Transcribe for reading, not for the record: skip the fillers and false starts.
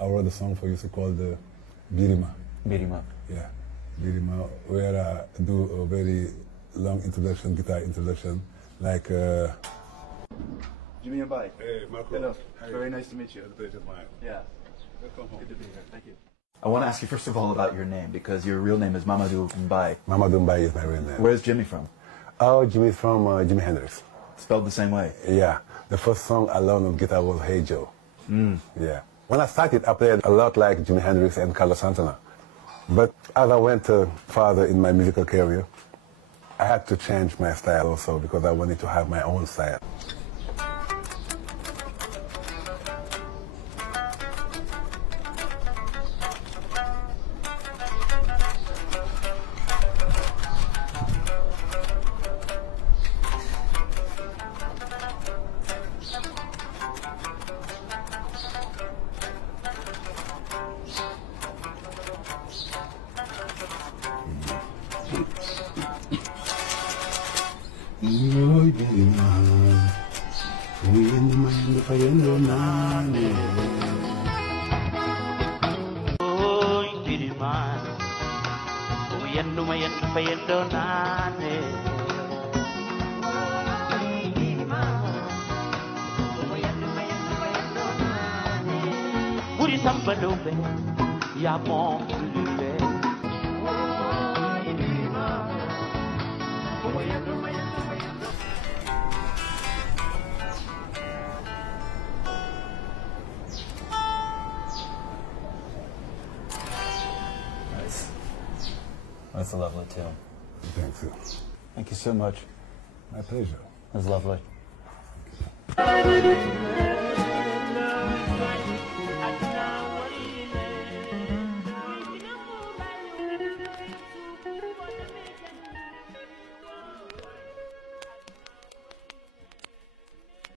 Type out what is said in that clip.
I wrote a song for you called Birima. Birima. Yeah, Birima, where I do a very long introduction, guitar introduction, like... Jimmy and Mbaye. Hey, Marco. Hello. Hi. Very nice to meet you. The pleasure's mine. Yeah. Welcome home. Good to be here. Thank you. I want to ask you first of all about your name, because your real name is Mamadou Mbaye. Mamadou Mbaye is my real name. Where's Jimmy from? Oh, Jimmy's from Jimi Hendrix. Spelled the same way? Yeah. The first song I learned on guitar was Hey Joe. Yeah. When I started, I played a lot like Jimi Hendrix and Carlos Santana. But as I went farther in my musical career, I had to change my style also because I wanted to have my own style. Oi, Birima, uyendo fayendo nane. Oi, Birima, uyendo fayendo nane. Birima, uyendo fayendo nane. Buri samba dobe, ya mon lule. Oi, Birima, uyendo fayendo. That's a lovely tune. Thank you. Thank you so much. My pleasure. It was lovely.